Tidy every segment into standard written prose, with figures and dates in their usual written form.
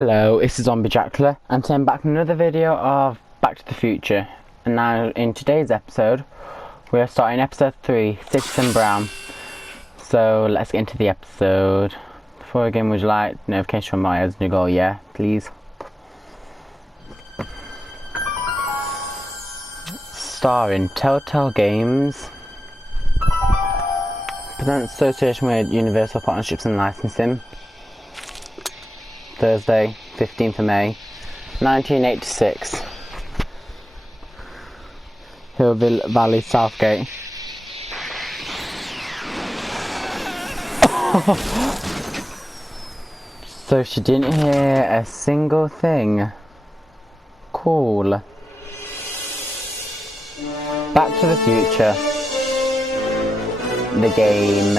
Hello, this is Zombie Dracula, and today I'm back with another video of Back to the Future. And now, in today's episode, we're starting episode 3, Citizen Brown. So, let's get into the episode. Before we begin, would you like notification from my eyes? And you go, yeah, please. Starring Telltale Games. Presents association with Universal Partnerships and Licensing. Thursday, 15th of May, 1986. Hillville Valley, Southgate. So she didn't hear a single thing. Cool. Back to the Future. The game.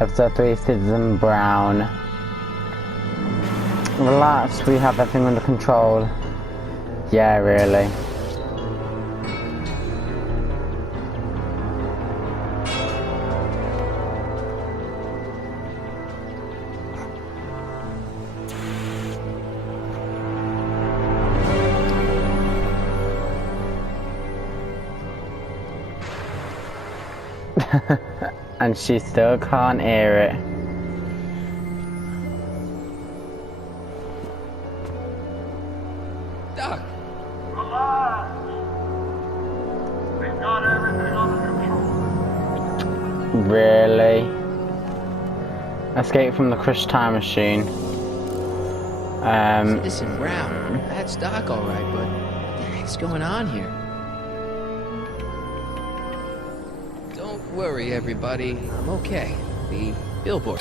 Episode 3, Citizen Brown. Relax, we have everything under control. Yeah, really. And she still can't hear it. Doc! Relax! We've got everything under control. Really? Escape from the crushed time machine. Citizen Brown. That's Doc, alright, but what the heck's going on here? Don't worry, everybody. I'm okay. The billboard.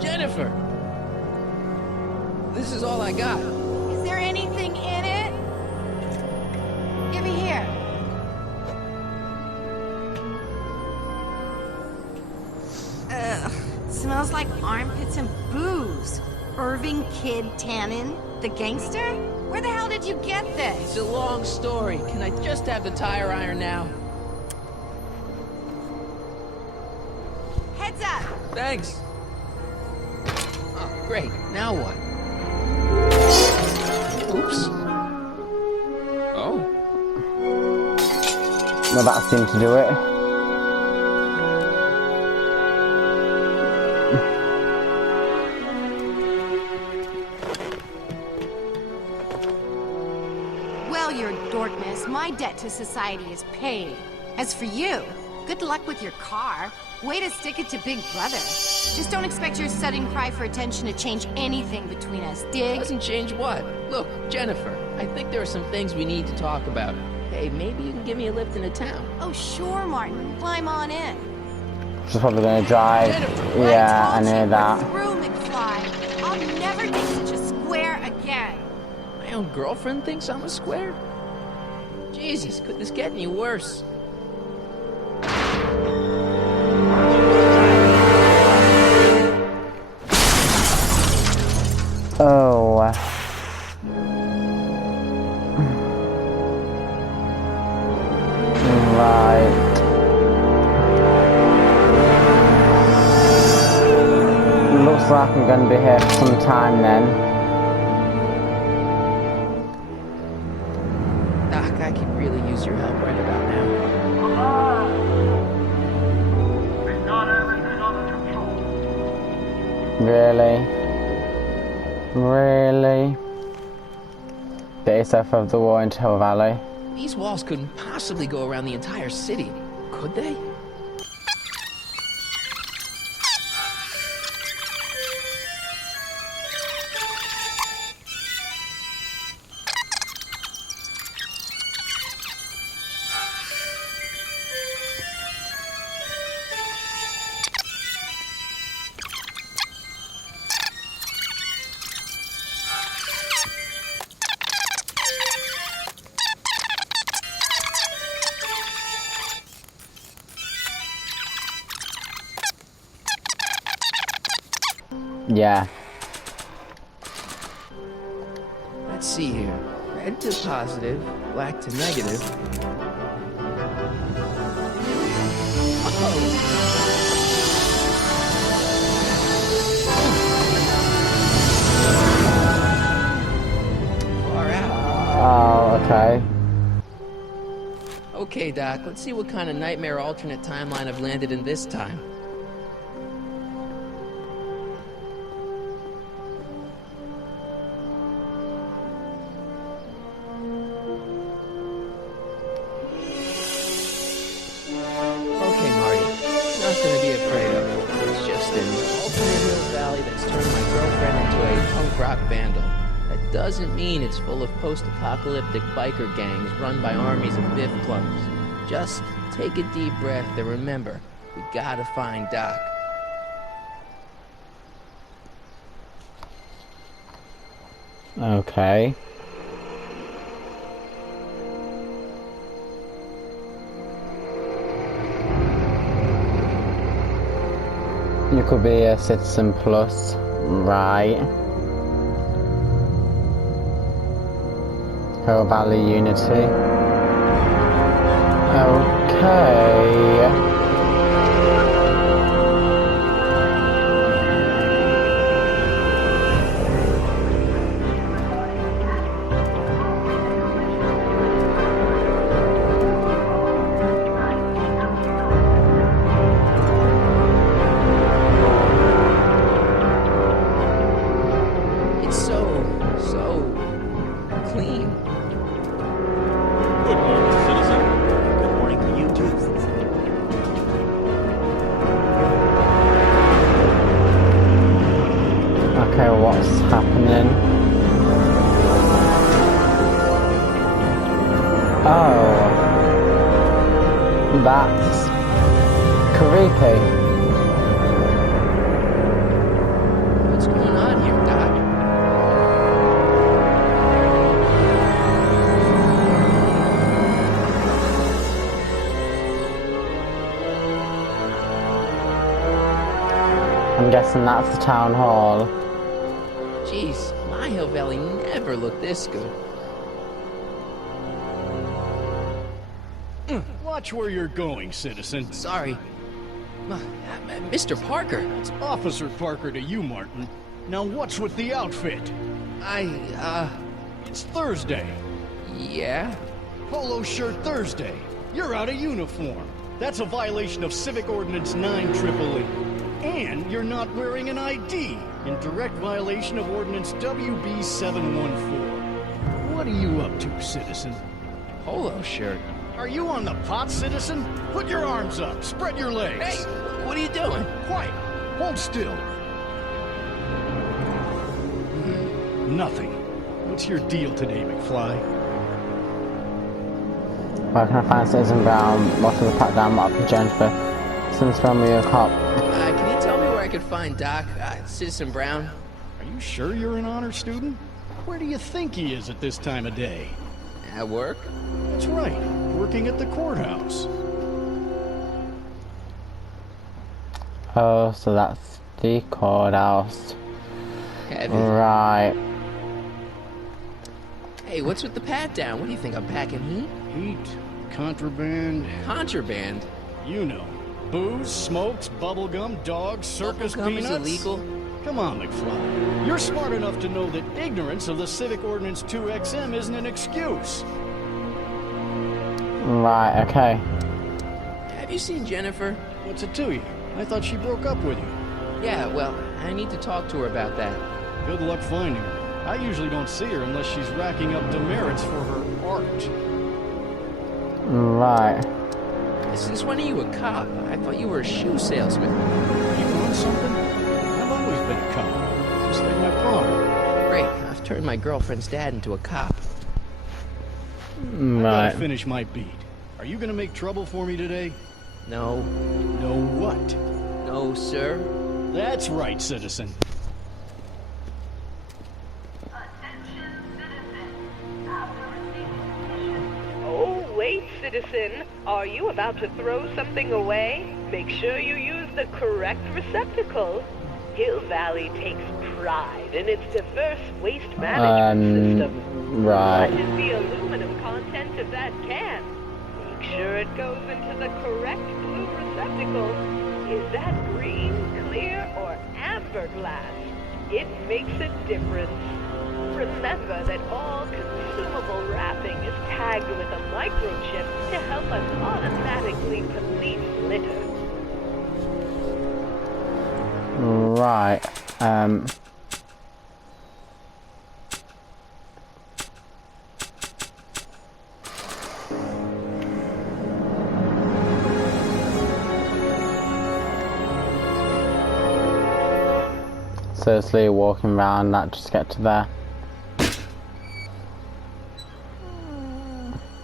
Jennifer! This is all I got. Is there anything in it? Give me here. Ugh, smells like armpits and booze. Irving Kid Tannen, the gangster? Where the hell did you get this? It's a long story. Can I just have the tire iron now? Heads up! Thanks. Oh, great. Now what? Oops. Oh. Well, that seemed to do it. Well, your dorkness, my debt to society is paid. As for you, good luck with your car. Way to stick it to Big Brother. Just don't expect your sudden cry for attention to change anything between us, dig? Doesn't change what? Look, Jennifer, I think there are some things we need to talk about. Hey, maybe you can give me a lift into town. Oh, sure, Martin. Climb on in. She's probably gonna drive. Jennifer, Yeah, I told knew you that. we're through, McFly. I'll never take such a square again. My own girlfriend thinks I'm a square? Jesus, could this get any worse? Oh. Right. Looks like I'm gonna be here for some time then. Doc, I could really use your help right about now. Relax! We've got everything under control. Really? Really? Get yourself out of the war into Hill Valley. These walls couldn't possibly go around the entire city. Could they? Yeah. Let's see here. Red to positive, black to negative. Far out. Oh, okay. Okay, Doc, let's see what kind of nightmare alternate timeline I've landed in this time. Okay, Marty, nothing to be afraid of. It's just an alternate hill valley that's turned my girlfriend into a punk rock vandal. That doesn't mean it's full of post-apocalyptic biker gangs run by armies of Biff clones. Just take a deep breath and remember, we gotta find Doc. Okay. You could be a Citizen Plus, right? Hill Valley Unity. Okay. It's so clean. Good morning, citizen. Good morning to you, too. Okay, what's happening? Oh. That's creepy. What's going on here, Doc? I'm guessing that's the town hall. Jeez, my Hill Valley never looked this good. Watch where you're going, citizen. Sorry. Mr. Parker, It's Officer Parker to you, Martin. Now what's with the outfit? It's Thursday. Yeah? Polo shirt Thursday. You're out of uniform. That's a violation of Civic Ordinance 9EEE. And you're not wearing an ID, in direct violation of Ordinance WB 714. What are you up to, citizen? Polo shirt. Are you on the pot, citizen? Put your arms up, spread your legs. Hey, what are you doing? Quiet! Hold still. Nothing. What's your deal today, McFly? Where can I find Citizen Brown? What are the pat down? What up Jennifer? Since from me a cop. Can you tell me where I could find Doc, Citizen Brown? Are you sure you're an honor student? Where do you think he is at this time of day? At work? That's right, working at the courthouse. Oh, so that's the courthouse. Heavy. Right. Hey, what's with the pat down? What do you think, I'm packing heat? Heat, contraband, Contraband? you know. Booze, smokes, bubblegum, dogs, circus Bubblegum is peanuts. illegal? Come on, McFly. You're smart enough to know that ignorance of the Civic Ordinance 2XM isn't an excuse. Right, okay. Have you seen Jennifer? What's it to you? I thought she broke up with you. Yeah, well, I need to talk to her about that. Good luck finding her. I usually don't see her unless she's racking up demerits for her art. Right. Since when are you a cop? I thought you were a shoe salesman. You want something? I've always been a cop, just like my father. Great, I've turned my girlfriend's dad into a cop. I Right. gotta finish my beat. Are you gonna make trouble for me today? No, No what? no, sir. That's right, citizen. Oh, wait, citizen. Are you about to throw something away? Make sure you use the correct receptacle. Hill Valley takes pride in its diverse waste management system. Right. What is the aluminum content of that can? Make sure it goes into the correct blue receptacle. Is that green, clear, or amber glass? It makes a difference. Remember that all consumable wrapping is tagged with a microchip to help us automatically police litter. Right. Seriously, walking around that just get to there.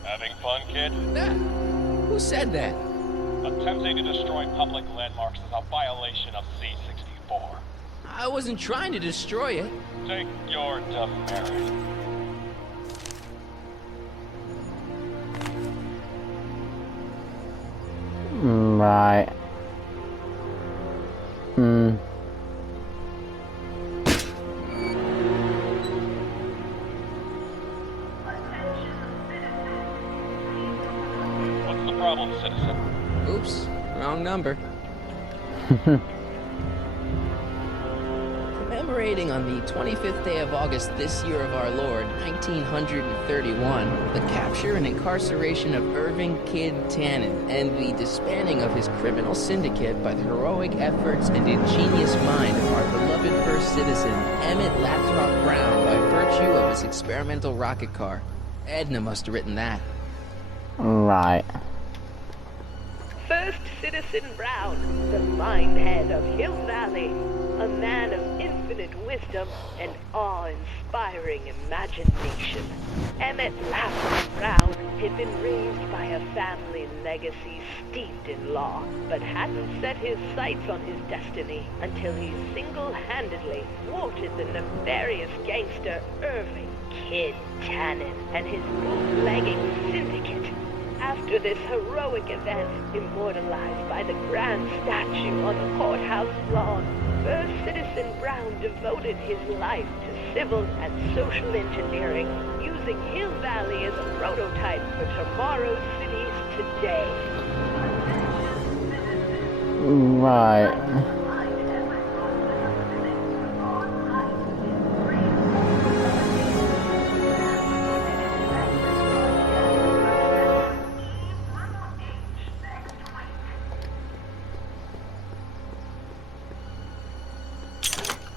Having fun, kid? Ah, who said that? Attempting to destroy public landmarks is a violation of C-64. I wasn't trying to destroy it. Take your demerit. Right. What's the problem, citizen? Oops, wrong number. Commemorating on the 25th day of August this year of our Lord, 1931, the capture and incarceration of Irving Kid Tannen and the disbanding of his criminal syndicate by the heroic efforts and ingenious mind of our beloved first citizen, Emmett Lathrop Brown, by virtue of his experimental rocket car. Edna must have written that. Right. First Citizen Brown, the mind head of Hill Valley, a man of infinite wisdom and awe-inspiring imagination. Emmett Lathrop Brown had been raised by a family legacy steeped in law, but hadn't set his sights on his destiny until he single-handedly thwarted the nefarious gangster Irving Kid Tannen and his bootlegging syndicate. After this heroic event, immortalized by the grand statue on the courthouse lawn, First Citizen Brown devoted his life to civil and social engineering, using Hill Valley as a prototype for tomorrow's cities today. Right.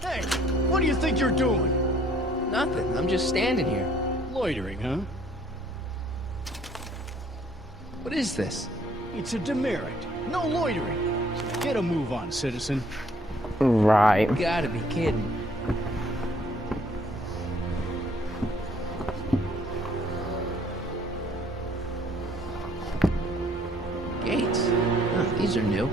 Hey, what do you think you're doing? Nothing, I'm just standing here. Loitering, huh? What is this? It's a demerit. No loitering. So get a move on, citizen. Right. You gotta be kidding. Gates. Oh, these are new.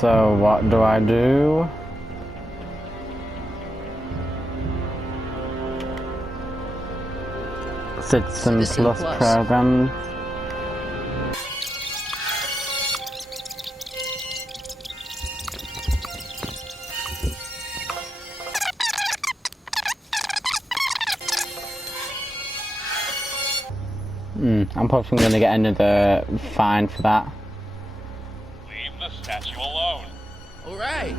So what do I do? Citizen Citizen Plus Plus. program. I'm probably going to get another fine for that. Leave the statue alone. All right.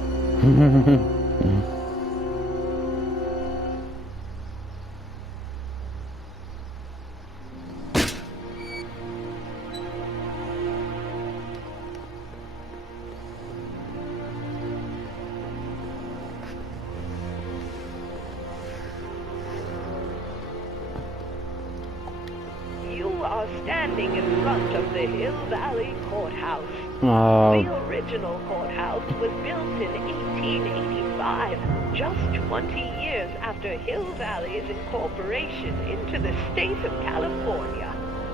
are standing in front of the Hill Valley Courthouse. Oh, The original courthouse was built in 1885, just 20 years after Hill Valley's incorporation into the state of California.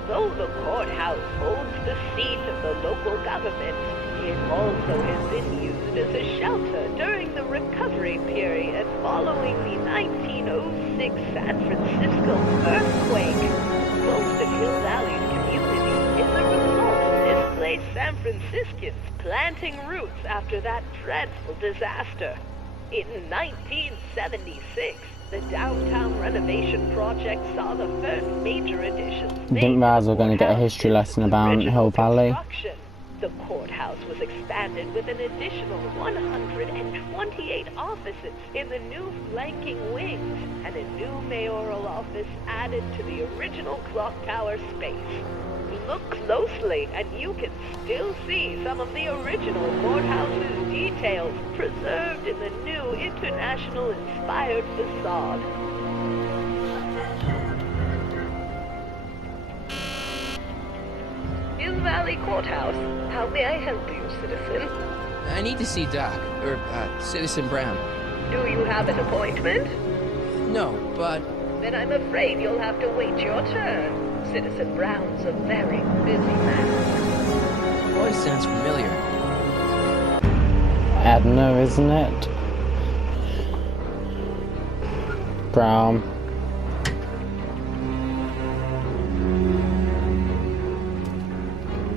Though the courthouse holds the seat of the local government, it also has been used as a shelter during the recovery period following the 1906 San Francisco earthquake. Most of Hill Valley's community is a result of displaced San Franciscans planting roots after that dreadful disaster. In 1976, the downtown renovation project saw the first major additions. didn't realize we were going to get a history lesson about Hill Valley. The courthouse was expanded with an additional 128 offices in the new flanking wings, and a new mayoral office added to the original clock tower space. Look closely, and you can still see some of the original courthouse's details preserved in the new international-inspired facade. Hill Valley Courthouse. How may I help you, citizen? I need to see Doc, or Citizen Brown. Do you have an appointment? No, but Then I'm afraid you'll have to wait your turn. Citizen Brown's a very busy man. voice sounds familiar. Edna, isn't it? Brown.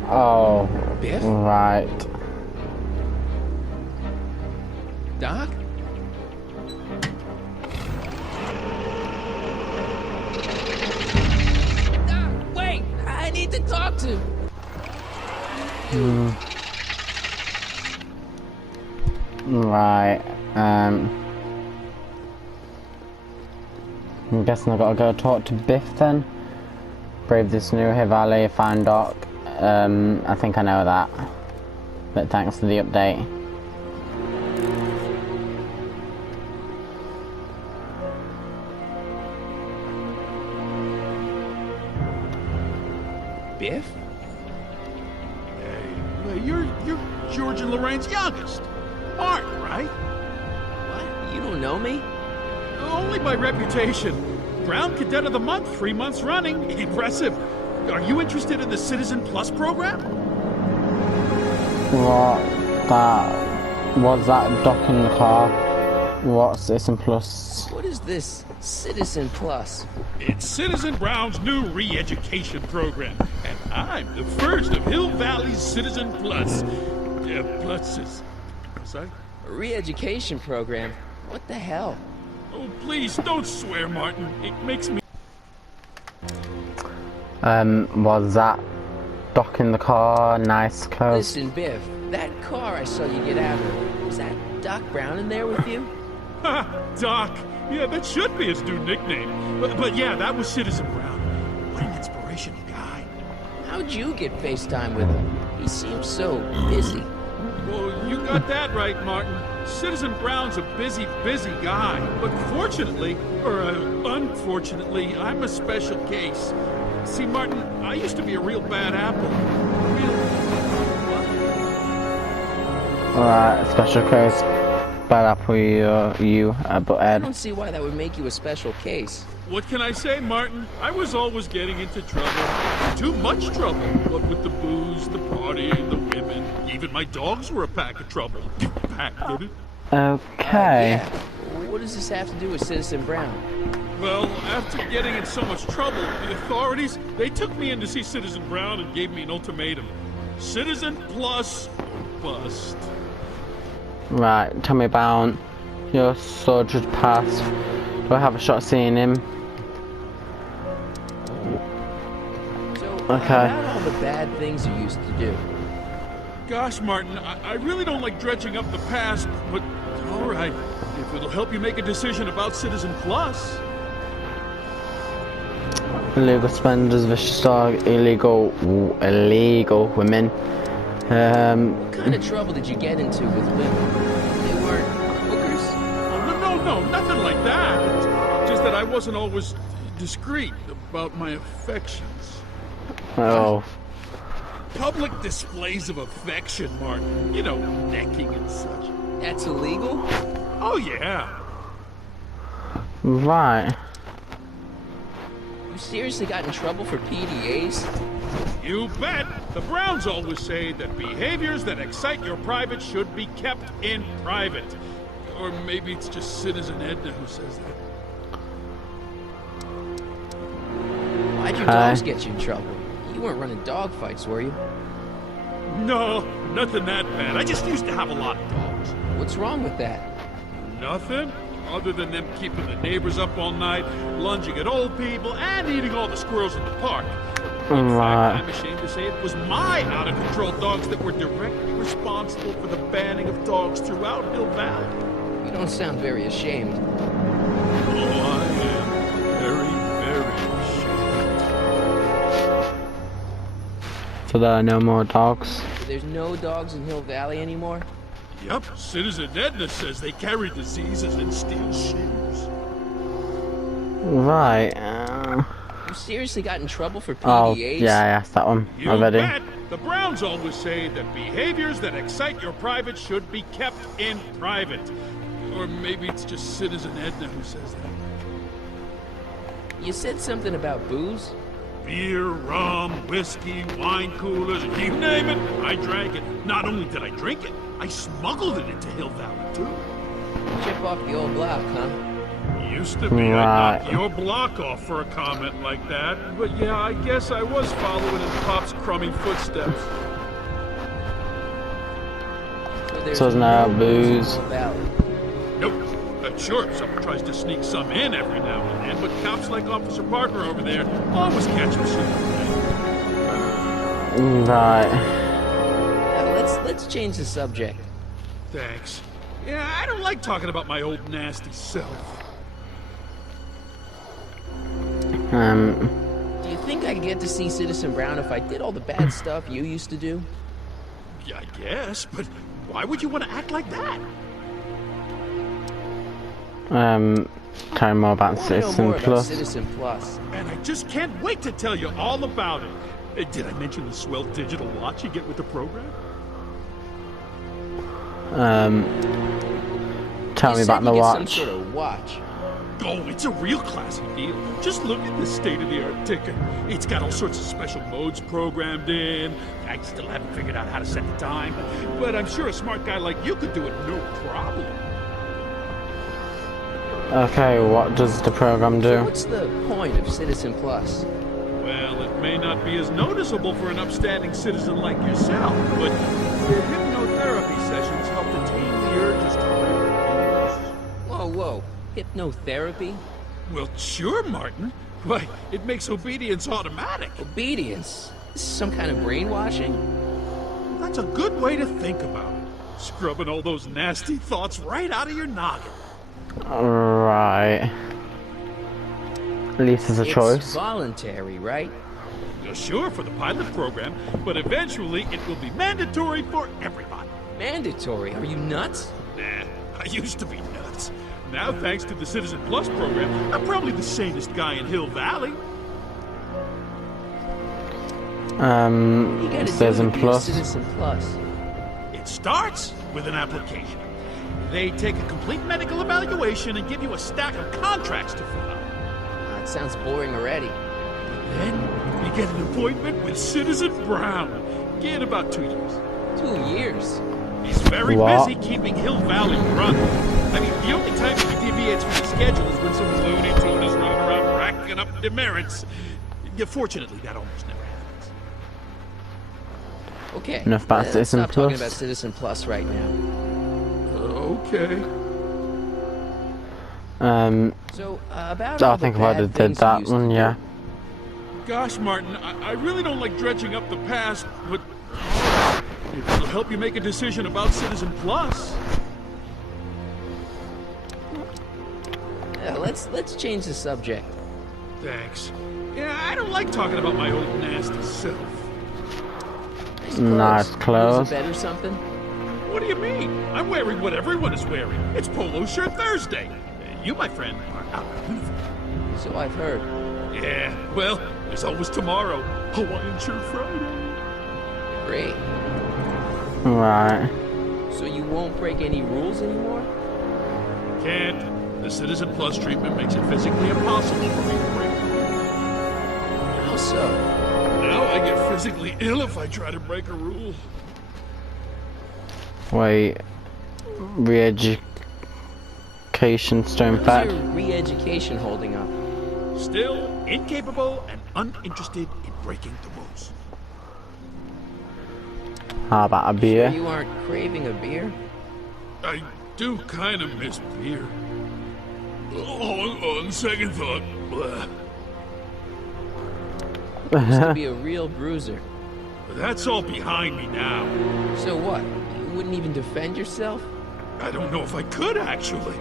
Oh, Biff? right. Doc? Doc, wait! I need to talk to... Right. I'm guessing I gotta go talk to Biff then. Brave this new Hill Valley, find Doc. I think I know that. But thanks for the update. Biff? Hey, you're George and Lorraine's youngest. Art, right? What? You don't know me? Only by reputation. Brown Cadet of the Month, 3 months running. Impressive. Are you interested in the Citizen Plus program? Was that Doc in the car? What's Citizen Plus? What is this Citizen Plus? It's Citizen Brown's new re-education program, and I'm the first of Hill Valley's Citizen Plus. Pluses. Sorry? A re-education program? What the hell? Oh, please, don't swear, Martin. It makes me... Was that Doc in the car? Nice clothes. Listen, Biff, that car I saw you get out of, was that Doc Brown in there with you? Ha! Doc! Yeah, that should be his new nickname. But yeah, that was Citizen Brown. What an inspirational guy. How'd you get FaceTime with him? He seems so busy. Well, you got that right, Martin. Citizen Brown's a busy guy. But fortunately, or unfortunately, I'm a special case. See, Martin, I used to be a real bad apple. Alright, special case. Bad apple, but I Ed. don't see why that would make you a special case. What can I say, Martin? I was always getting into trouble. Too much trouble. What with the booze, the partying, the women. Even my dogs were a pack of trouble. Pack, did it? Okay. Yeah. What does this have to do with Citizen Brown? Well, after getting in so much trouble, the authorities, they took me in to see Citizen Brown and gave me an ultimatum. Citizen Plus or bust. Right, tell me about your soldier's past. Do I have a shot at seeing him? So, Okay. about all the bad things you used to do. Gosh, Martin, I really don't like dredging up the past, but all right, if it'll help you make a decision about Citizen Plus. Illegal spenders, vicious dog, illegal women. What kind of trouble did you get into with women? They weren't hookers? Oh, no, nothing like that. It's just that I wasn't always discreet about my affections. Oh. Public displays of affection, Martin. You know, necking and such. That's illegal? Oh, yeah. Right. You seriously got in trouble for PDAs? You bet. The Browns always say that behaviors that excite your private should be kept in private. Or maybe it's just Citizen Edna who says that. Why'd your dogs get you in trouble? You weren't running dog fights, were you? No, nothing that bad. I just used to have a lot of dogs. What's wrong with that? Nothing? Other than them keeping the neighbors up all night, lunging at old people, and eating all the squirrels in the park. In fact, I'm ashamed to say it was my out-of-control dogs that were directly responsible for the banning of dogs throughout Hill Valley. You don't sound very ashamed. Oh, I am very, very ashamed. So there are no more dogs. There's no dogs in Hill Valley anymore? Yep, Citizen Edna says they carry diseases and steal shoes. Right. You seriously got in trouble for PDAs? Oh, yeah, I asked that one You already. bet. The Browns always say that behaviors that excite your private should be kept in private. Or maybe it's just Citizen Edna who says that. You said something about booze? Beer, rum, whiskey, wine coolers, you name it, I drank it. Not only did I drink it, I smuggled it into Hill Valley, too. Chip off the old block, huh? Used to be I'd knock your block off for a comment like that, but yeah, I guess I was following in Pop's crummy footsteps. So there's no booze. Hill Valley. Nope. Sure, someone tries to sneak some in every now and then, but cops like Officer Parker over there always catch them sooner. Right. Let's change the subject. Thanks. Yeah, I don't like talking about my old nasty self. Do you think I could get to see Citizen Brown if I did all the bad stuff you used to do? Yeah, I guess, but why would you want to act like that? Tell me more about Citizen Plus. Citizen Plus. And I just can't wait to tell you all about it. Did I mention the swell digital watch you get with the program? Tell me about the watch. Some sort of watch. Oh, it's a real classy deal. Just look at this state-of-the-art ticket. It's got all sorts of special modes programmed in. I still haven't figured out how to set the time, but I'm sure a smart guy like you could do it no problem. Okay, what does the program do? So what's the point of Citizen Plus? Well, it may not be as noticeable for an upstanding citizen like yourself, but the hypnotherapy sessions help to tame the urges to murder. Whoa. Hypnotherapy? Well, sure, Martin. Why, it makes obedience automatic. Obedience? This is some kind of brainwashing? That's a good way to think about it. Scrubbing all those nasty thoughts right out of your noggin. Right. At least there's a choice. It's voluntary, right? Well, sure, for the pilot program, but eventually it will be mandatory for everybody. Mandatory? Are you nuts? Nah, I used to be nuts. Now, thanks to the Citizen Plus program, I'm probably the sanest guy in Hill Valley. Citizen Plus. Citizen Plus. It starts with an application. They take a complete medical evaluation and give you a stack of contracts to fill out. That sounds boring already. Then you get an appointment with Citizen Brown. In about 2 years. 2 years? He's very What? busy keeping Hill Valley running. I mean, the only time he deviates from the schedule is when some Looney Tune is running around racking up demerits. Yeah, fortunately, that almost never happens. Okay. Enough about let's Citizen stop talking Plus. about Citizen Plus right now. Okay. So, about I all the think I bad already did things you that used to one, do. yeah. Gosh, Martin, I really don't like dredging up the past, but it'll help you make a decision about Citizen Plus. Yeah, let's change the subject. Thanks. Yeah, I don't like talking about my old nasty self. Nice Use clothes. a bed or something? What do you mean? I'm wearing what everyone is wearing. It's Polo Shirt Thursday. You, my friend, are out of uniform. So I've heard. Yeah, well, there's always tomorrow. Hawaiian Shirt Friday. Great. Right. So you won't break any rules anymore? Can't. The Citizen Plus treatment makes it physically impossible for me to break the rule. How so? Now I get physically ill if I try to break a rule. Wait. Re-education stone How's fat. your re-education holding up? Still incapable and uninterested in breaking the rules. How about a Sure beer? you aren't craving a beer? I do kind of miss beer. On second thought, blah. Used to be a real bruiser. That's all behind me now. So what? You wouldn't even defend yourself? I don't know if I could actually.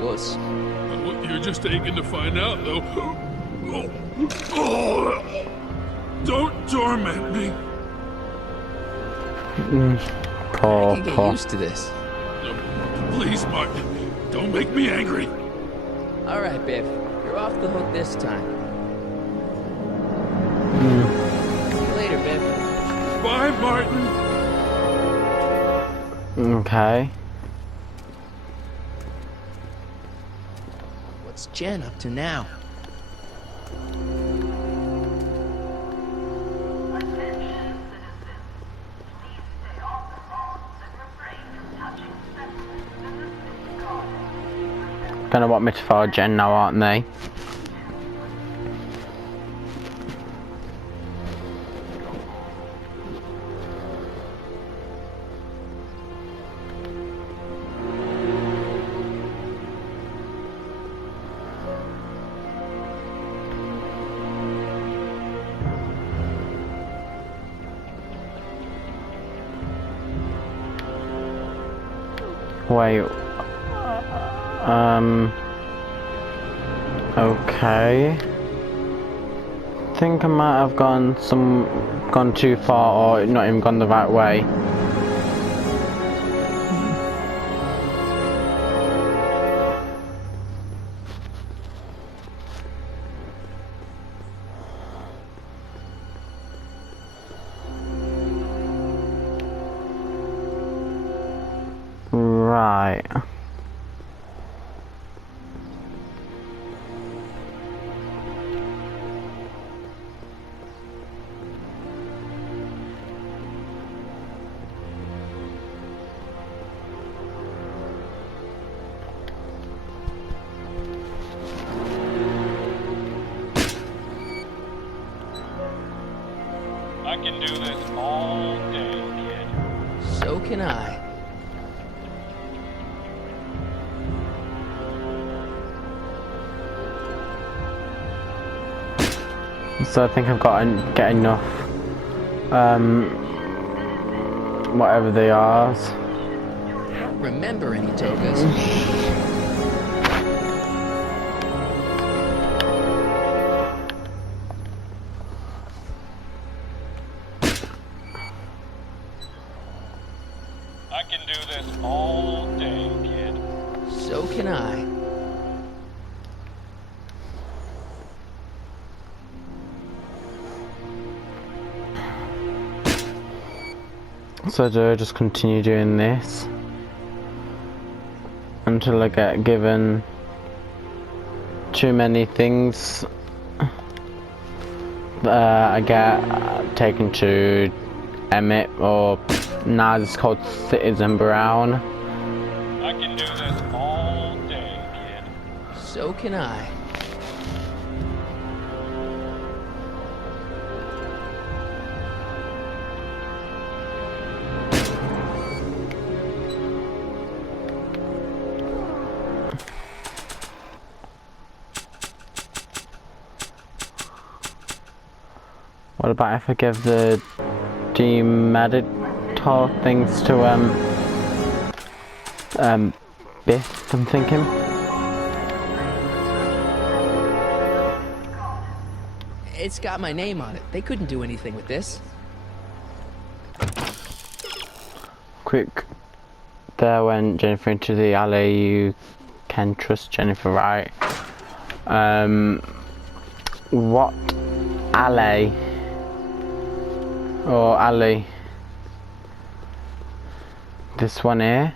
Wuss. You're just aching to find out, though. Oh. Don't torment me. I Poor, can get poor. used to this. Please, Martin, don't make me angry. All right, Biff. You're off the hook this time. See you later, Biff. Bye, Martin. Okay. What's Jen up to now? Gonna want me to follow Jen now, aren't they? Wait. Okay. Think I might have gone too far, or not even gone the right way. Right. I can do this all day, kid. So can I. So I think I've got to get enough, whatever they are. I don't remember any togas. I can do this all day, kid. So can I. So do I just continue doing this until I get given too many things? I get taken to Emmett, or now it's called Citizen Brown. I can do this all day, kid. So can I. What about if I give the demeditor things to Biff, I'm thinking? It's got my name on it. They couldn't do anything with this. Quick. There went Jennifer into the alley. You can trust Jennifer, right? What alley? or alley. This one here.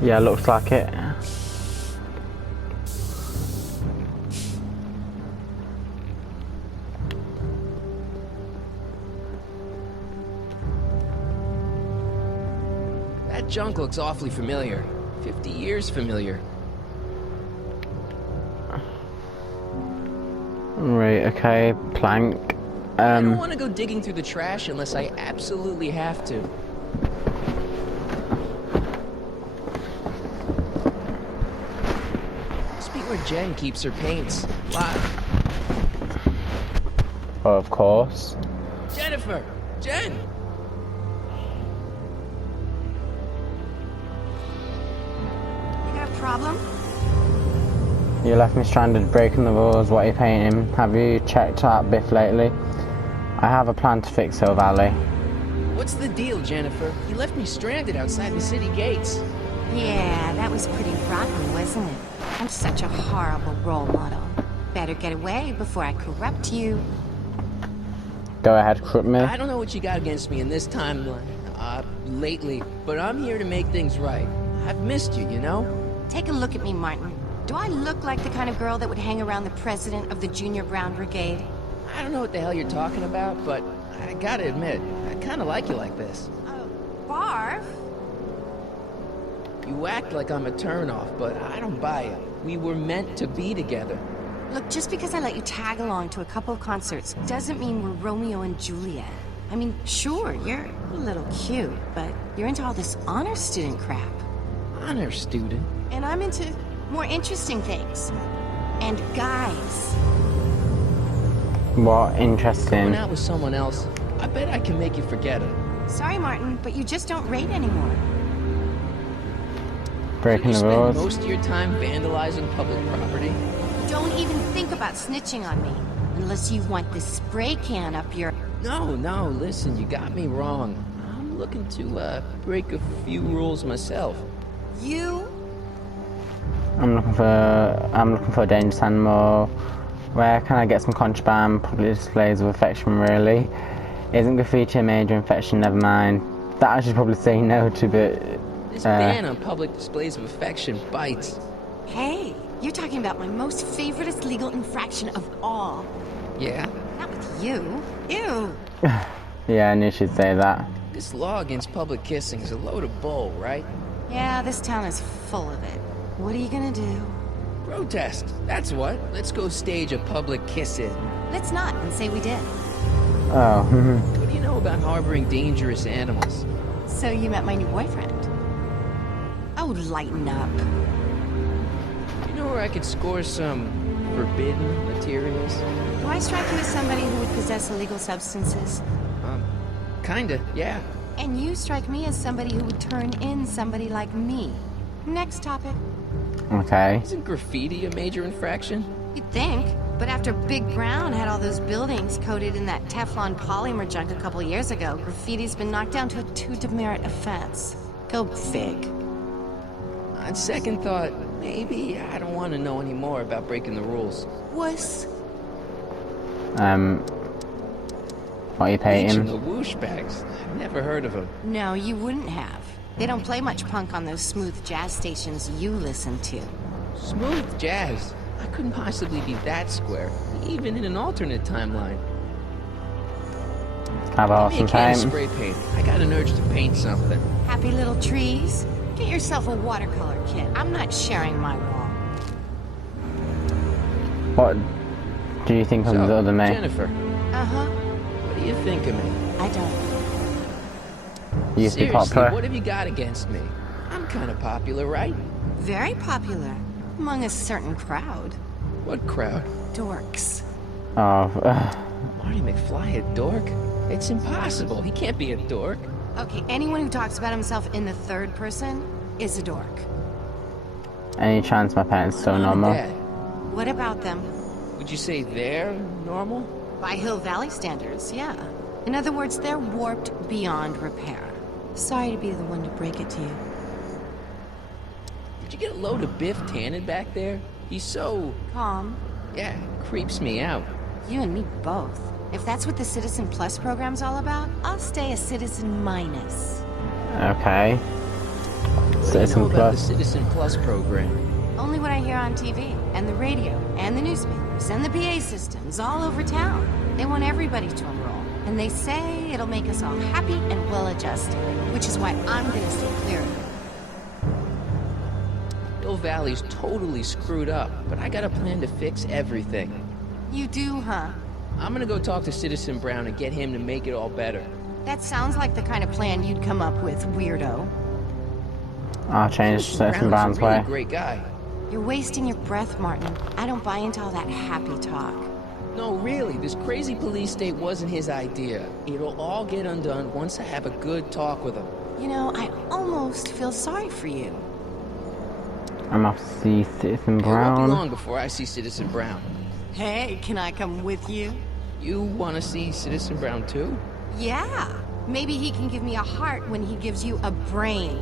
Yeah, looks like it. That junk looks awfully familiar. 50 years familiar. Right, okay, plank. I don't want to go digging through the trash unless I absolutely have to. Must be where Jen keeps her paints. Of course. Jennifer! Jen! You got a problem? You left me stranded, breaking the rules. What are you painting? Have you checked out Biff lately? I have a plan to fix Hill Valley. What's the deal, Jennifer? You left me stranded outside the city gates. Yeah, that was pretty rotten, wasn't it? I'm such a horrible role model. Better get away before I corrupt you. Go ahead, corrupt me. I don't know what you got against me in this timeline, lately, but I'm here to make things right. I've missed you, you know? Take a look at me, Martin. Do I look like the kind of girl that would hang around the president of the Junior Brown Brigade? I don't know what the hell you're talking about, but I gotta admit, I kinda like you like this. Barf? You act like I'm a turnoff, but I don't buy it. We were meant to be together. Look, just because I let you tag along to a couple of concerts doesn't mean we're Romeo and Juliet. I mean, sure, you're a little cute, but you're into all this honor student crap. Honor student? And I'm into more interesting things. And guys. What interesting. Going out with someone else, I bet I can make you forget it. Sorry, Martin, but you just don't rate anymore. Breaking You the spend rules. most of your time vandalizing public property. Don't even think about snitching on me. Unless you want this spray can up your... No, listen, you got me wrong. I'm looking to, break a few rules myself. You? I'm looking for a dangerous animal. Where can I get some contraband? Public displays of affection, really. Isn't graffiti a major infection? Never mind. That I should probably say no to, but... This ban on public displays of affection bites. Hey, you're talking about my most favoriteest legal infraction of all. Yeah? Not with you. Ew. Yeah, I knew she'd say that. This law against public kissing is a load of bull, right? Yeah, this town is full of it. What are you gonna do? Protest, that's what. Let's go stage a public kiss-in. Let's not and say we did. Oh, What do you know about harboring dangerous animals? So you met my new boyfriend. Oh, lighten up. Do you know where I could score some forbidden materials? Do I strike you as somebody who would possess illegal substances? Kinda, yeah. And you strike me as somebody who would turn in somebody like me. Next topic. okay. Isn't graffiti a major infraction? You'd think, but after Big Brown had all those buildings coated in that Teflon polymer junk a couple years ago, graffiti's been knocked down to a 2 demerit offense. Go fig. On second thought, maybe I don't want to know any more about breaking the rules. Wuss. What are you painting? The whoosh bags. I've never heard of them. No, you wouldn't have. They don't play much punk on those smooth jazz stations you listen to. Smooth jazz. I couldn't possibly be that square, even in an alternate timeline. Have Give me awesome a can of time. spray paint. I got an urge to paint something. Happy little trees? Get yourself a watercolor kit. I'm not sharing my wall. What do you think of the other me? Jennifer, Uh-huh. what do you think of me? I don't. You used to be Seriously, popular. what have you got against me? I'm kind of popular, right? Very popular. Among a certain crowd. What crowd? Dorks. Oh, Marty McFly a dork? It's impossible. He can't be a dork. Okay, anyone who talks about himself in the third person is a dork. any chance my parents are so Mom and normal? Dad, What about them? would you say they're normal? By Hill Valley standards, yeah. In other words, they're warped beyond repair. Sorry to be the one to break it to you. Did you get a load of Biff Tannen back there? He's so... Calm. yeah, creeps me out. You and me both. If that's what the Citizen Plus program's all about, I'll stay a Citizen Minus. Okay. What do you know Citizen about the Plus. Citizen Plus program? Only what I hear on TV, and the radio, and the newspapers, and the PA systems all over town. They want everybody to enroll, and they say it'll make us all happy and well-adjusted, which is why I'm gonna stay clear of it. Hill Valley's totally screwed up, but I got a plan to fix everything. You do, huh? I'm gonna go talk to Citizen Brown and get him to make it all better. That sounds like the kind of plan you'd come up with, weirdo. I'll change Citizen Brown's a really way. great guy. You're wasting your breath, Martin. I don't buy into all that happy talk. No, really, this crazy police state wasn't his idea. It'll all get undone once I have a good talk with him. You know, I almost feel sorry for you. I'm off to see Citizen It won't be Brown. long before I see Citizen Brown. Hey, can I come with you? You wanna see Citizen Brown too? Yeah. Maybe he can give me a heart when he gives you a brain.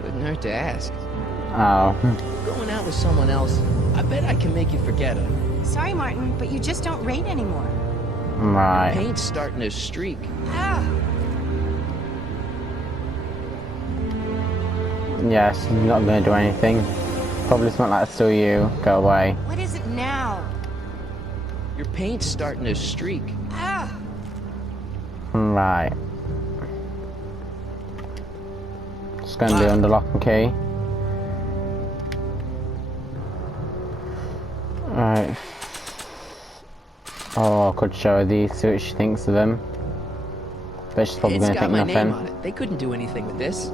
Couldn't hurt to ask. Oh. Going out with someone else, I bet I can make you forget her. Sorry, Martin, but you just don't rate anymore. Right. Paint's starting to streak. Ah. Yes, he's not gonna do anything. Probably something like still you. Go away. What is it now? Your paint's starting to streak. Ah. Right. Just gonna do under lock and key. Right. Oh, I could show her these, see what she thinks of them. But she's probably It's gonna got think my name nothing. on it. They couldn't do anything with this.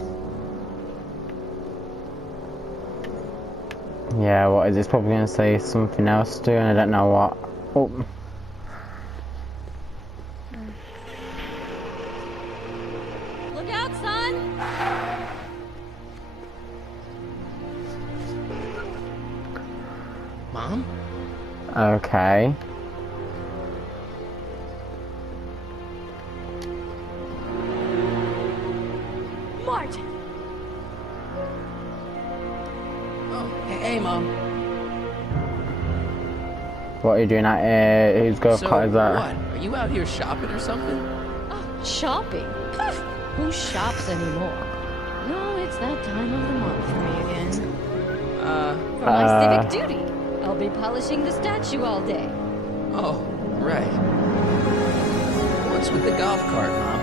Yeah, what is it? It's probably gonna say something else too, and I don't know what. Oh. Look out, son! Mom? Okay. Martin! Oh, hey, Mom. What are you doing out here? Whose golf So, cart is that? what? Are you out here shopping or something? Oh, shopping? Pff, who shops anymore? No, it's that time of the month for me again. For my civic duty. I'll be polishing the statue all day. Oh, right. What's with the golf cart, Mom?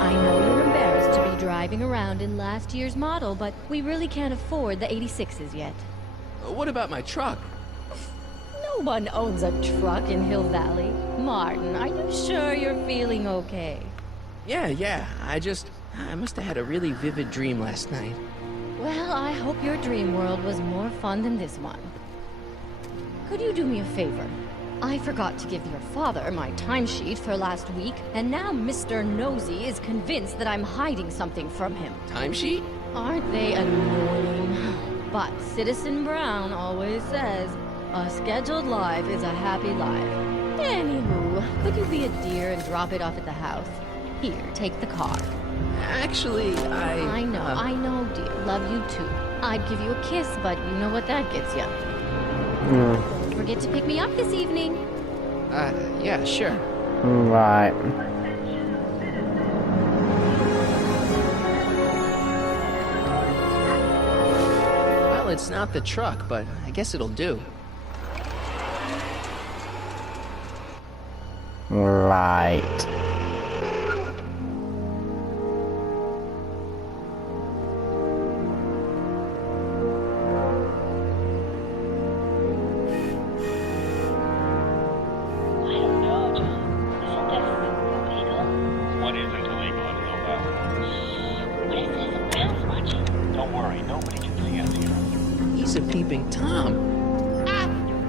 I know you're embarrassed to be driving around in last year's model, but we really can't afford the 86s yet. What about my truck? No one owns a truck in Hill Valley. Martin, are you sure you're feeling okay? Yeah. I must have had a really vivid dream last night. Well, I hope your dream world was more fun than this one. Could you do me a favor? I forgot to give your father my timesheet for last week, and now Mr. Nosy is convinced that I'm hiding something from him. Timesheet? Aren't they annoying? But Citizen Brown always says, a scheduled life is a happy life. Anywho, could you be a dear and drop it off at the house? Here, take the car. Actually, I know, dear. Love you too. I'd give you a kiss, but you know what that gets you. Don't forget to pick me up this evening. Yeah, sure. Right. Well, it's not the truck, but I guess it'll do. Right. What isn't illegal in Hill Valley? Don't worry, nobody can see us here. He's a peeping Tom.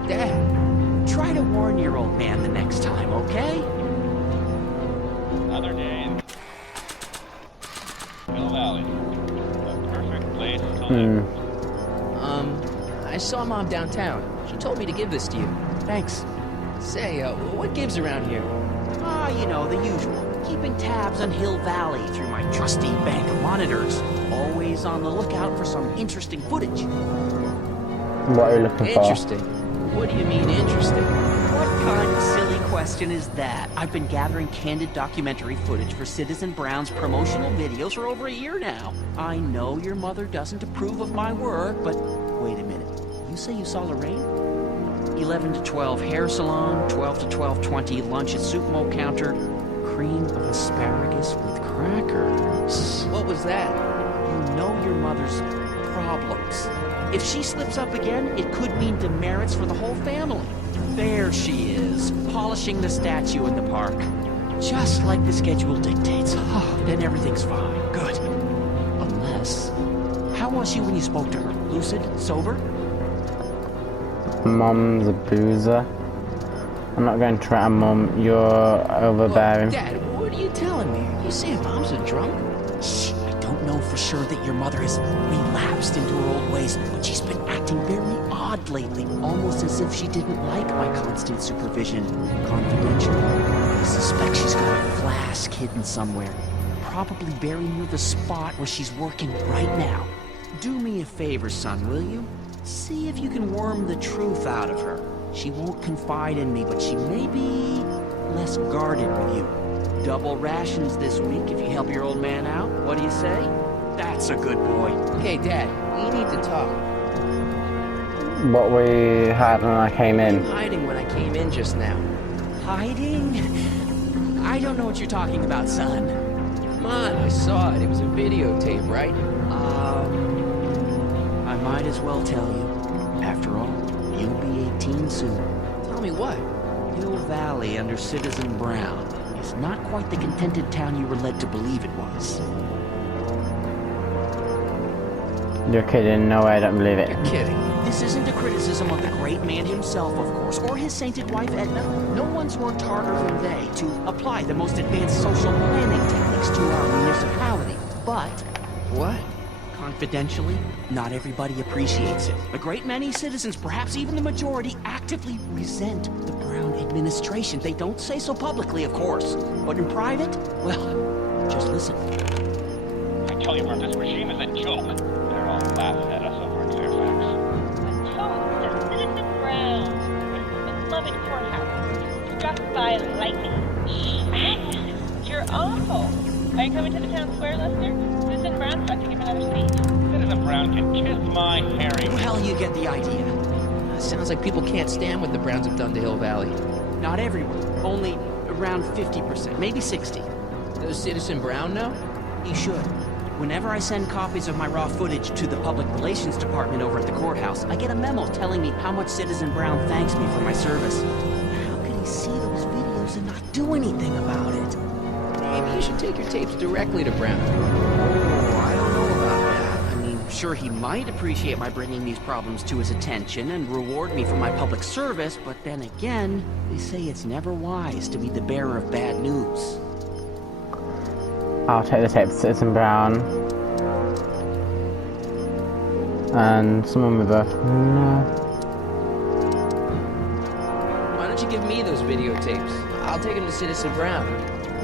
Dad. Try to warn your old man the next time, okay? Another day in Hill Valley. The perfect place to live. I saw Mom downtown. She told me to give this to you. Thanks. Say, what gives around here? Ah, you know, the usual. Keeping tabs on Hill Valley through my trusty bank of monitors. Always on the lookout for some interesting footage. What are you looking for? Interesting. What do you mean interesting? What kind of silly question is that? I've been gathering candid documentary footage for Citizen Brown's promotional videos for over a year now. I know your mother doesn't approve of my work, but wait a minute. You say you saw Lorraine? 11 to 12 hair salon, 12 to 12:20 lunch at soup mo counter, cream of asparagus with crackers. What was that? You know your mother's problems. If she slips up again, it could mean demerits for the whole family. There she is, polishing the statue in the park. Just like the schedule dictates. Oh, then everything's fine. Good. Unless... How was she when you spoke to her? Lucid? Sober? Mom's a boozer. I'm not going to try, Mum. You're overbearing. Dad, what are you telling me? Are you saying Mom's a drunk? Shh, I don't know for sure that your mother has relapsed into her old ways, but she's been acting very odd lately, almost as if she didn't like my constant supervision. Confidential. I suspect she's got a flask hidden somewhere, probably buried near the spot where she's working right now. Do me a favor, son, will you? See if you can worm the truth out of her. She won't confide in me, but she may be less guarded with you. Double rations this week if you help your old man out. What do you say? That's a good boy. Hey, Dad, we need to talk. What we had when I came in. I'm hiding when I came in just now. Hiding? I don't know what you're talking about, son. Come on, I saw it. It was a videotape, right? I might as well tell you. After all, you'll be 18 soon. Tell me what? Hill Valley under Citizen Brown is not quite the contented town you were led to believe it was. You're kidding. No way, I don't believe it. You're kidding. This isn't a criticism of the great man himself, of course, or his sainted wife, Edna. No one's worked harder than they to apply the most advanced social planning techniques to our municipality. But... What? Confidentially, not everybody appreciates it. A great many citizens, perhaps even the majority, actively resent the Brown administration. They don't say so publicly, of course. But in private, well, just listen. I tell you, Murph, this regime is a joke. They're all laughing at us over in Fairfax. So, Citizen Brown, the beloved courthouse, struck by lightning. Agnes, you're awful. Are you coming to the town square, Lester? Citizen Brown's about to give another speech. Citizen Brown can kiss my hairy. Well, you get the idea. Sounds like people can't stand what the Browns have done to Hill Valley. Not everyone. Only around 50%, maybe 60. Does Citizen Brown know? He should. Whenever I send copies of my raw footage to the Public Relations Department over at the courthouse, I get a memo telling me how much Citizen Brown thanks me for my service. How could he see those videos and not do anything about it? Maybe you should take your tapes directly to Brown. Oh, I don't know about that. I mean, sure, he might appreciate my bringing these problems to his attention and reward me for my public service, but then again, they say it's never wise to be the bearer of bad news. I'll take the tape to Citizen Brown. And someone with a... No. Why don't you give me those videotapes? I'll take them to Citizen Brown.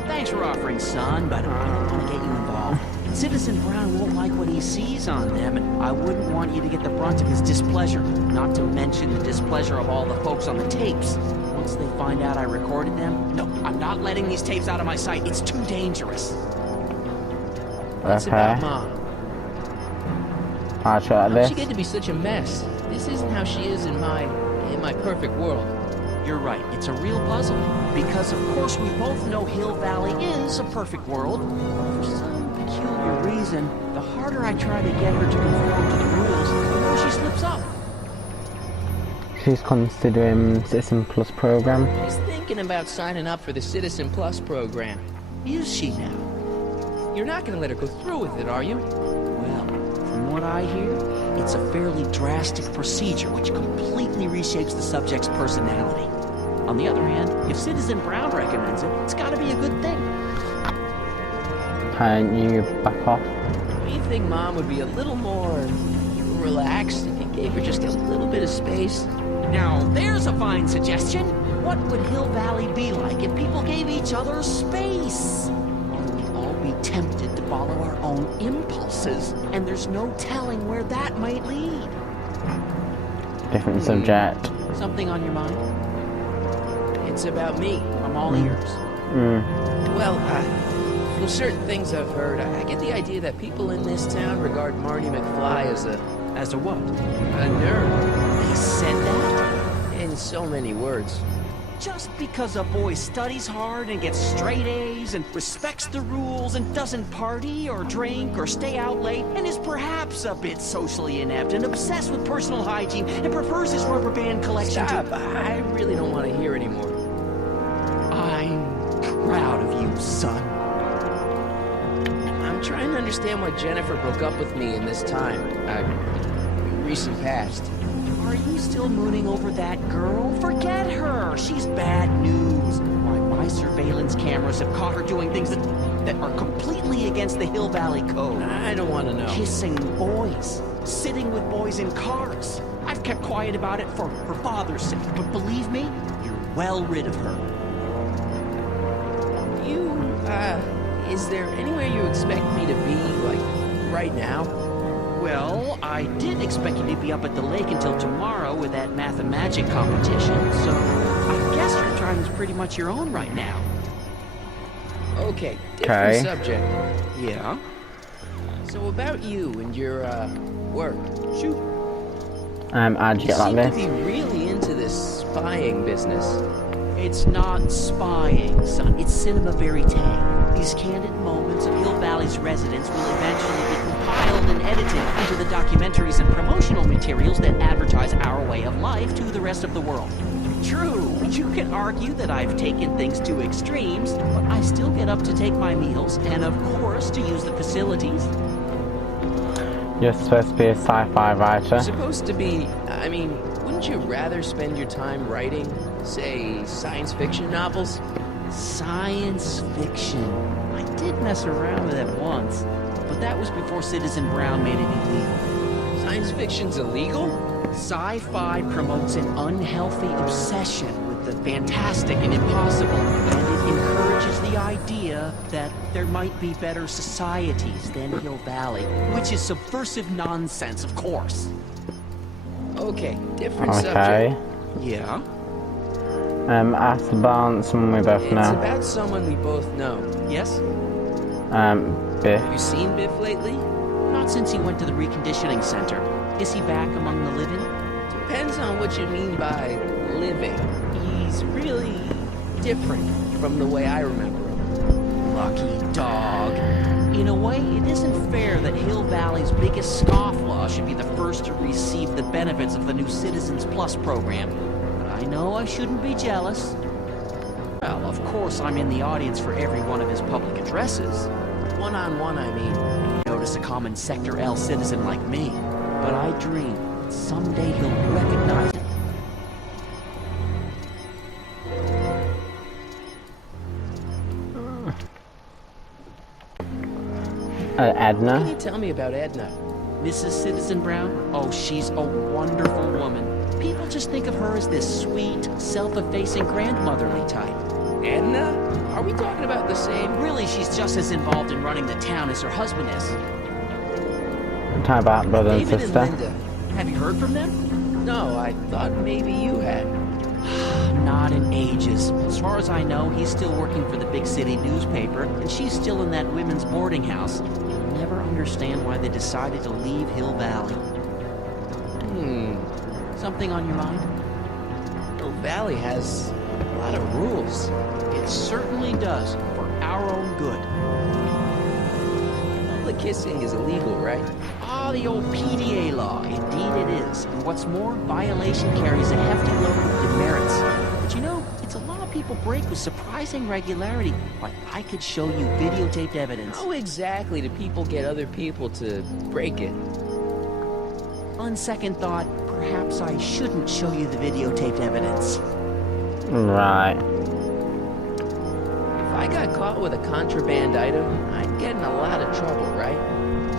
Thanks for offering, son, but I don't want to get you involved. Citizen Brown won't like what he sees on them, and I wouldn't want you to get the brunt of his displeasure, not to mention the displeasure of all the folks on the tapes. Once they find out I recorded them, no, I'm not letting these tapes out of my sight. It's too dangerous. What's about Mom? I'll try How'd this. she get to be such a mess? This isn't how she is in my perfect world. You're right, it's a real puzzle. Because of course we both know Hill Valley is a perfect world. For some peculiar reason, the harder I try to get her to conform to the rules, the more she slips up. She's considering Citizen Plus program. She's thinking about signing up for the Citizen Plus program. Is she now? You're not gonna let her go through with it, are you? Well, from what I hear, it's a fairly drastic procedure which completely reshapes the subject's personality. On the other hand, if Citizen Brown recommends it, it's gotta be a good thing. Can you back off? Do you think Mom would be a little more relaxed if you gave her just a little bit of space? Now, there's a fine suggestion. What would Hill Valley be like if people gave each other space? We'd all be tempted to follow our own impulses, and there's no telling where that might lead. Different subject. Something on your mind? It's about me. I'm all ears. Well, from certain things I've heard, I get the idea that people in this town regard Marty McFly as a what? A nerd. They said that? In so many words. Just because a boy studies hard and gets straight A's and respects the rules and doesn't party or drink or stay out late and is perhaps a bit socially inept and obsessed with personal hygiene and prefers his rubber band collection Stop. I really don't want to hear anymore. I'm proud of you, son. I'm trying to understand why Jennifer broke up with me in this time. Recent past. Are you still mooning over that girl? Forget her. She's bad news. Why, my surveillance cameras have caught her doing things that are completely against the Hill Valley Code. I don't want to know. Kissing boys. Sitting with boys in cars. I've kept quiet about it for her father's sake, but believe me, you're well rid of her. Is there anywhere you expect me to be, like, right now? Well, I did expect you to be up at the lake until tomorrow with that math-and-magic competition, so I guess your time is pretty much your own right now. Okay, different subject. Yeah? So about you and your, work. Shoot. How'd you get like You this? seem to be really into this spying business. It's not spying, son. It's cinema verite. These candid moments of Hill Valley's residents will eventually be compiled and edited into the documentaries and promotional materials that advertise our way of life to the rest of the world. True, you can argue that I've taken things to extremes, but I still get up to take my meals and, of course, to use the facilities. You're supposed to be a sci-fi writer. You're supposed to be, I mean, wouldn't you rather spend your time writing, say, science fiction novels? Science fiction. I did mess around with that once, but that was before Citizen Brown made it illegal. Science fiction's illegal? Sci-fi promotes an unhealthy obsession with the fantastic and impossible, and it encourages the idea that there might be better societies than Hill Valley, which is subversive nonsense, of course. Okay, different Okay. subject. Yeah? Ask about someone we both It's know. about someone we both know. Yes? Biff. Have you seen Biff lately? Not since he went to the reconditioning center. Is he back among the living? Depends on what you mean by living. He's really different from the way I remember him. Lucky dog. In a way, it isn't fair that Hill Valley's biggest scofflaw should be the first to receive the benefits of the new Citizens Plus program. But I know I shouldn't be jealous. Well, of course I'm in the audience for every one of his public addresses. One-on-one, I mean. Notice a common Sector L citizen like me. But I dream that someday he'll recognize it. Edna. What can you tell me about Edna? Mrs. Citizen Brown? Oh, she's a wonderful woman. People just think of her as this sweet, self-effacing grandmotherly type. Edna? Are we talking about the same? Really, she's just as involved in running the town as her husband is. Talk about brother and David sister. and Linda. Have you heard from them? No, I thought maybe you had. Not in ages. As far as I know, he's still working for the big city newspaper, and she's still in that women's boarding house. I'll never understand why they decided to leave Hill Valley. Something on your mind? Hill Valley has a lot of rules. It certainly does, for our own good. Public kissing is illegal, right? Ah, the old PDA law. Indeed it is. And what's more, violation carries a hefty load of demerits. But you know, it's a law people break with surprising regularity. Like, I could show you videotaped evidence. How exactly do people get other people to break it? On second thought, perhaps I shouldn't show you the videotaped evidence. Right. If I got caught with a contraband item, I'd get in a lot of trouble, right?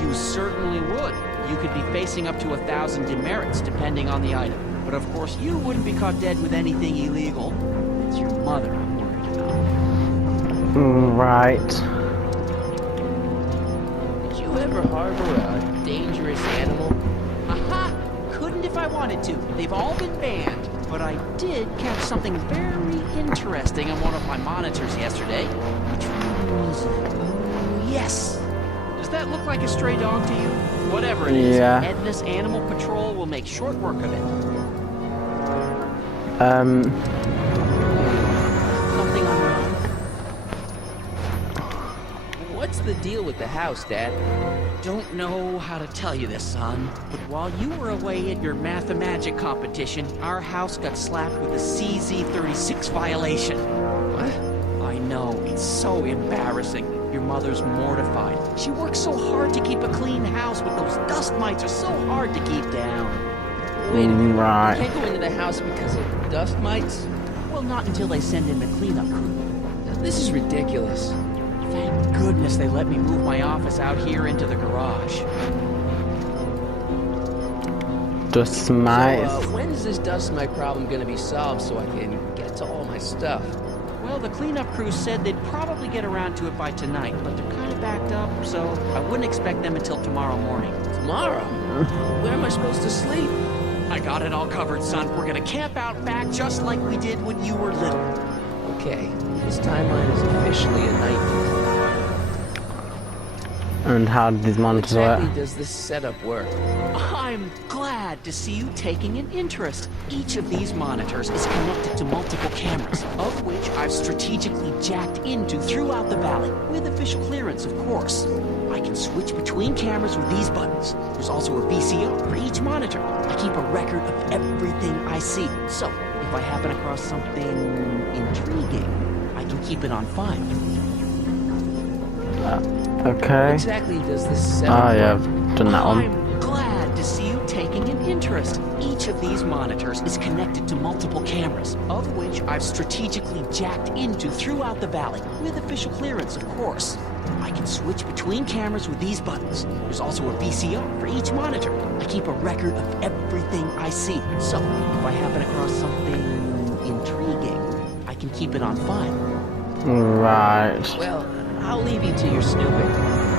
You certainly would. You could be facing up to 1,000 demerits, depending on the item. But of course, you wouldn't be caught dead with anything illegal. It's your mother I'm worried about. Right. Did you ever harbor a dangerous animal? Aha! Couldn't if I wanted to. They've all been banned. But I did catch something very interesting on one of my monitors yesterday. Which one was it? Oh, yes. Does that look like a stray dog to you? Whatever it is, Yeah. Edna's Animal Patrol will make short work of it. Something on your mind? What's the deal with the house, Dad? Don't know how to tell you this, son, but while you were away at your Mathemagic competition, our house got slapped with a CZ36 violation. What? I know, it's so embarrassing. Your mother's mortified. She works so hard to keep a clean house, but those dust mites are so hard to keep down. Wait a minute. Right. You can't go into the house because of dust mites? Well, not until they send in the cleanup crew. This is ridiculous. Thank goodness they let me move my office out here into the garage. Dust mites. So, when's this dust mite problem gonna be solved so I can get to all my stuff? Well, the cleanup crew said they'd probably get around to it by tonight, but they're kind of backed up, so I wouldn't expect them until tomorrow morning. Tomorrow? Where am I supposed to sleep? I got it all covered, son. We're gonna camp out back just like we did when you were little. Okay, this timeline is officially a nightmare. And how did these monitors Exactly work? does this setup work? I'm glad to see you taking an interest. Each of these monitors is connected to multiple cameras, of which I've strategically jacked into throughout the valley, with official clearance, of course. I can switch between cameras with these buttons. There's also a VCR for each monitor. I keep a record of everything I see, so if I happen across something intriguing, I can keep it on file. Okay. Exactly does this setup Oh yeah, work? I've done that one. I'm glad to see you taking an interest. Each of these monitors is connected to multiple cameras, of which I've strategically jacked into throughout the valley, with official clearance, of course. I can switch between cameras with these buttons. There's also a VCR for each monitor. I keep a record of everything I see, so if I happen across something intriguing, I can keep it on file. Right. Well, I'll leave you to your snooping.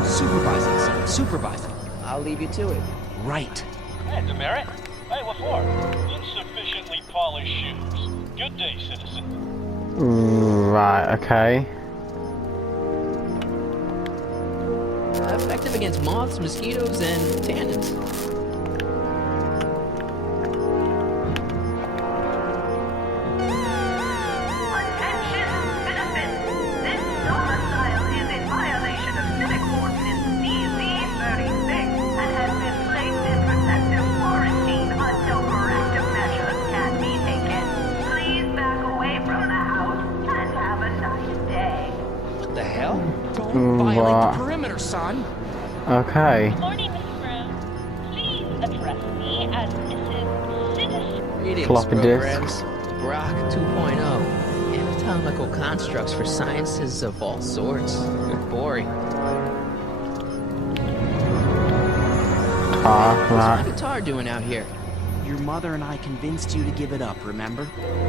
Supervising, son, supervising. I'll leave you to it. Right. Hey, Demerit. Hey, what for? Insufficiently polished shoes. Good day, citizen. Right, okay. Effective against moths, mosquitoes, and tannins. Attention, citizens! This domicile is in violation of Civic Ordinance CZ36 and has been placed in protective quarantine until corrective measures can be taken. Please back away from the house and have a nice day. What the hell? Don't violate What? the perimeter, son. Okay. Good morning, Mrs. Brown. Please address me as Mrs. Citizen. Greetings, Floppy disk. programs. Brock 2.0. Anatomical constructs for sciences of all sorts. Boring. What's my Right. guitar doing out here? Your mother and I convinced you to give it up, remember?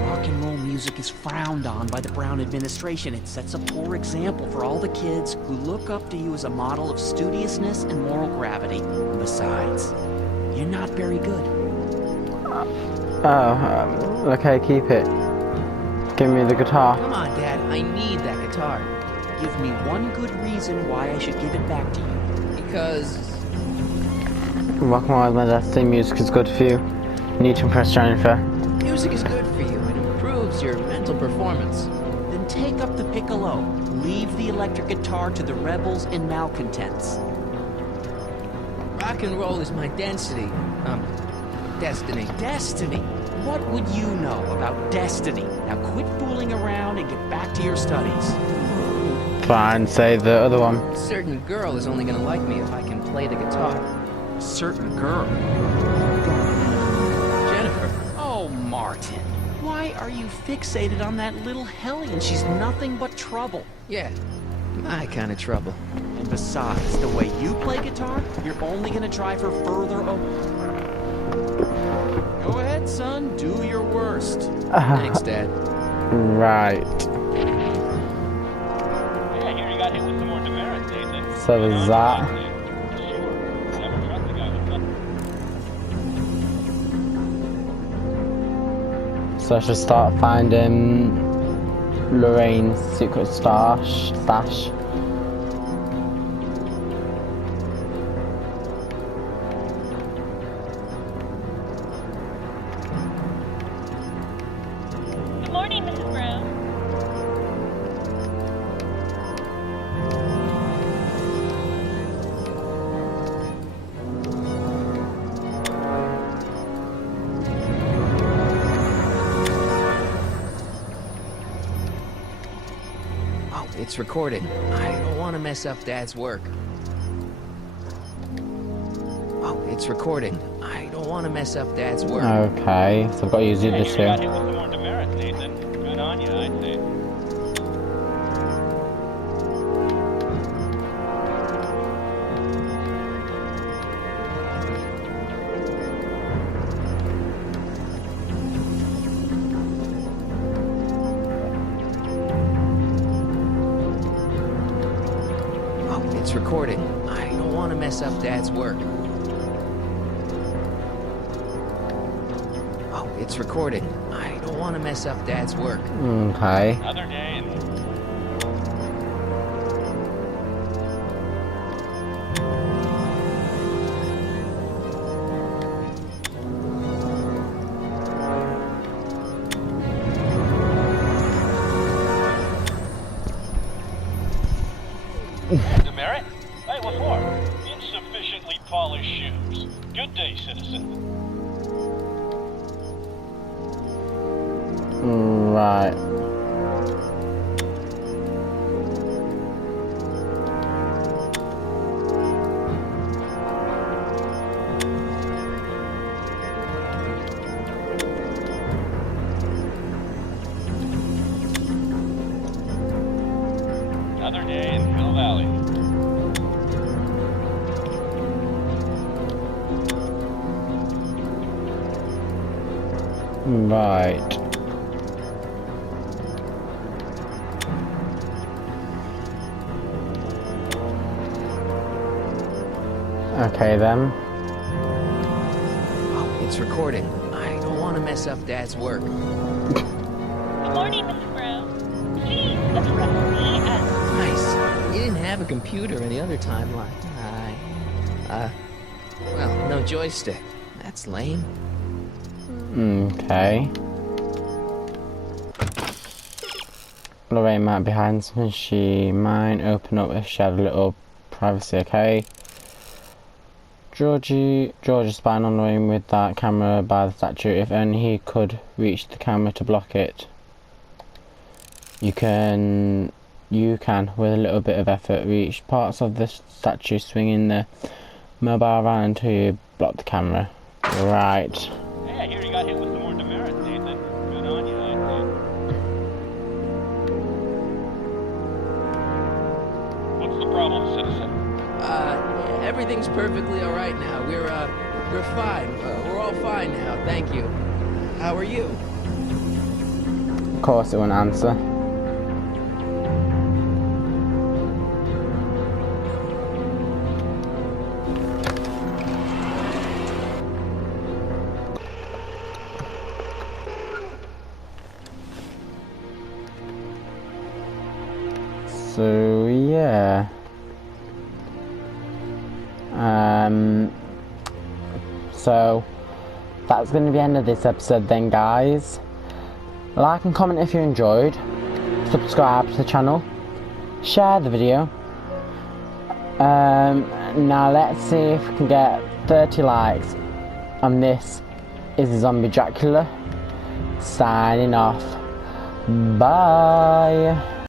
Rock and roll music is frowned on by the Brown administration. It sets a poor example for all the kids who look up to you as a model of studiousness and moral gravity. And besides, you're not very good. Okay, keep it. Give me the guitar. Come on, Dad. I need that guitar. Give me one good reason why I should give it back to you. Because... Rock and roll, my destiny. Music is good for you. You need to impress Jennifer. music is good for you. It improves your mental performance. Then take up the piccolo. Leave the electric guitar to the rebels and malcontents. Rock and roll is my destiny. Destiny? What would you know about destiny? Now quit fooling around and get back to your studies. Fine, say the other one. A certain girl is only gonna like me if I can play the guitar. Certain girl. Jennifer. Oh, Martin. Why are you fixated on that little hellion? She's nothing but trouble. Yeah, my kind of trouble. And besides, the way you play guitar, you're only gonna drive her further Go ahead, son. Do your worst. Thanks, Dad. Right. Yeah, I hear you got hit with some more demerits, Nathan. So there's that. Sure. Never trust the guy with So I should start finding Lorraine's secret stash. Good morning, Mrs. Brown. Oh, it's recording. I don't want to mess up Dad's work. Oh, it's recording. I don't want to mess up Dad's work. Okay, so I've got to use the Hey, this you got here. hit with some more demerits, Nathan. Good on you, I'd say. Oh, it's recording. I don't want to mess up Dad's work. Oh, it's recording. I don't want to mess up Dad's work. Okay. Another day in demerit? Hey, what for? Insufficiently polished shoes. Good day, citizen. Right. Another day in Hill Valley. Right. Okay then. Oh, it's recording. I don't want to mess up Dad's work. Good morning, Mrs. Brown. Please address me as... Nice. You didn't have a computer any other timeline. Well, no joystick. That's lame. Okay. Lorraine might be hiding something. She might open up if she had a little privacy, okay? George is spying on Lorraine with that camera by the statue. If only he could reach the camera to block it. You can, with a little bit of effort, reach parts of the statue, swinging the mobile around until you block the camera. Right. Hey, I hear you got hit with some more demerits, Nathan. Good on you, I'd say. What's the problem, citizen? Everything's perfectly all right now. We're fine. We're all fine now. Thank you. How are you? Of course it won't answer. So yeah. So that's going to be the end of this episode then, guys. Like and comment if you enjoyed. Subscribe to the channel. Share the video. Now let's see if we can get 30 likes. And this is Zombie Dracula signing off. Bye.